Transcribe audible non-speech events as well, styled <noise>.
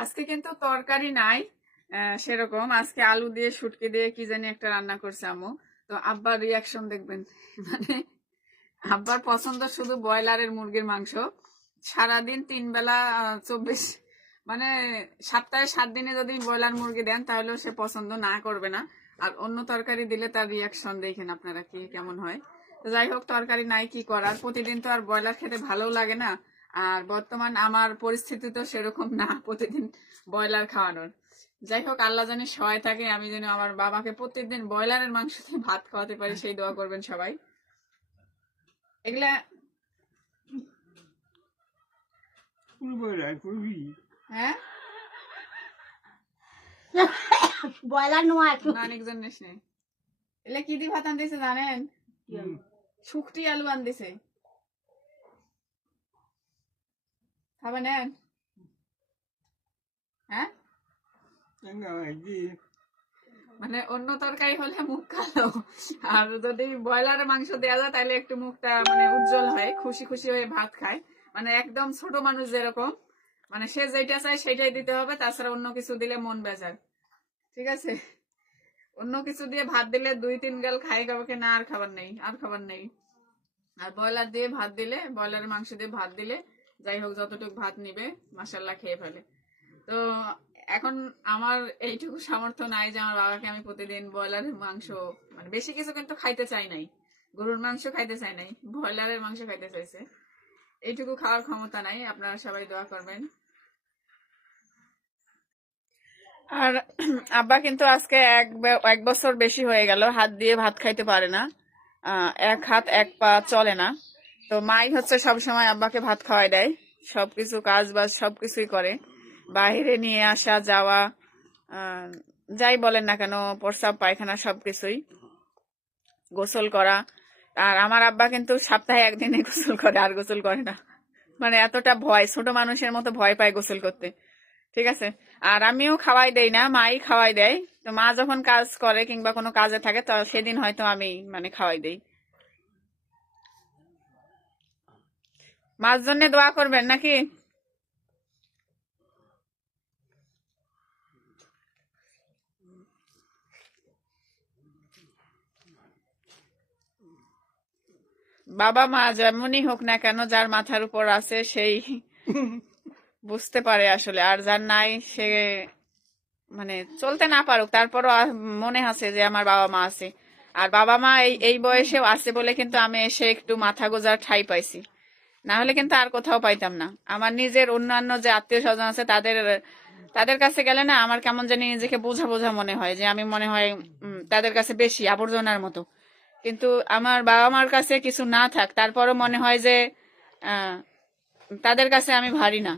আজকে কিন্তু তরকারি নাই সেরকম। আজকে আলু দিয়ে, শুটকি দিয়ে কি জানি একটা রান্না করছে আম্মু। তো আব্বার রিয়াকশন দেখবেন। <laughs> মানে আব্বার পছন্দ শুধু ব্রয়লারের মুরগির মাংস। সারাদিন তিন বেলা চব্বিশ মানে সপ্তাহে সাত দিনে যদি ব্রয়লার মুরগি দেন, তাহলেও সে পছন্দ না করবে না। আর অন্য তরকারি দিলে তার রিয়াকশন দেখেন আপনারা কি, কেমন হয়। যাই হোক, তরকারি নাই, কি করার? প্রতিদিন তো আর ব্রয়লার খেতে ভালো লাগে না। আর বর্তমান আমার পরিস্থিতি তো সেরকম না প্রতিদিন ব্রয়লার খাওয়ানোর। যাই হোক আল্লাহ জানে সহায় থাকে আমি যেন আমার বাবাকে প্রত্যেকদিন ব্রয়লারের মাংস দিয়ে ভাত খাওয়াতে পারি সেই দোয়া করবেন সবাই। এগুলা হ্যাঁ? ব্রয়লার নোয়া অনেকজন নেস নেই এগুলা কি দিয়ে ভাত আনতেছে জানেন? শুকটি আলু আনতেছে। খাবে নেন হ্যাঁ মানে অন্য তরকারি হলে মুখ কালো। আর যদি ব্রয়লারের মাংস দেওয়া যায় তাহলে একটু মুখটা মানে উজ্জ্বল হয় খুশি খুশি হয়ে ভাত খায়। মানে একদম ছোট মানুষ যেরকম। মানে সে যেটা চায় সেটাই দিতে হবে তাছাড়া অন্য কিছু দিলে মন বেজার। ঠিক আছে? অন্য কিছু দিয়ে ভাত দিলে দুই তিন গাল খাই কাবাকে না আর খাবার নেই আর খাবার নেই। আর ব্রয়লার দিয়ে ভাত দিলে ব্রয়লার মাংস দিয়ে ভাত দিলে যাই হোক যতটুকু ভাত নিবে মাসাল্লাহ খেয়ে ফেলে। তো এখন আমার এইটুকু সামর্থ্য নাই যে আমার বাবাকে আমি প্রতিদিন ব্রয়লারের মাংস মানে বেশি কিছু কিন্তু খাইতে চাই নাই। গরুর মাংস খাইতে চাই নাই, ব্রয়লারের মাংস খাইতে চাইছে। এইটুকু খাওয়ার ক্ষমতা নাই, আপনারা সবাই দোয়া করবেন। আর আব্বা কিন্তু আজকে এক এক বছর বেশি হয়ে গেল, হাত দিয়ে ভাত খাইতে পারে না। এক হাত, এক পা চলে না। তো মাই হচ্ছে সব সময় আব্বাকে ভাত খাওয়াই দেয়। সবকিছু কাজ বাজ সবকিছুই করে। বাইরে নিয়ে আসা, যাওয়া যাই বলেন না কেন প্রস্রাব পায়খানা সবকিছুই গোসল করা। আর আমার আব্বা কিন্তু সপ্তাহে একদিনে গোসল করে, আর গোসল করে না। মানে এতটা ভয়, ছোট মানুষের মতো ভয় পায় গোসল করতে। ঠিক আছে? আর আমিও খাওয়াই দেই না, মাই খাওয়াই দেয়। তো মা যখন কাজ করে কিংবা কোনো কাজে থাকে, তো সেদিন হয়তো আমি মানে খাওয়াই দেই। মার জন্য দোয়া করবেন নাকি? বাবা মা যেমনই হোক না কেন, যার মাথার উপর আছে সেই বুঝতে পারে আসলে। আর যার নাই, সে মানে চলতে না পারুক, তারপরও মনে আছে যে আমার বাবা মা আছে। আর বাবা মা এই এই বয়সেও আছে বলে কিন্তু আমি এসে একটু মাথা গোজার ঠাই পাইছি। না হলে কিন্তু আর কোথাও পাইতাম না। আমার নিজের অন্যান্য যে আত্মীয় স্বজন আছে, তাদের তাদের কাছে গেলে না আমার কেমন জানি নিজেকে বোঝা বোঝা মনে হয় যে আমি মনে হয় তাদের কাছে বেশি আবর্জনার মতো। কিন্তু আমার বাবা মার কাছে কিছু না থাক, তারপরও মনে হয় যে তাদের কাছে আমি ভারী না।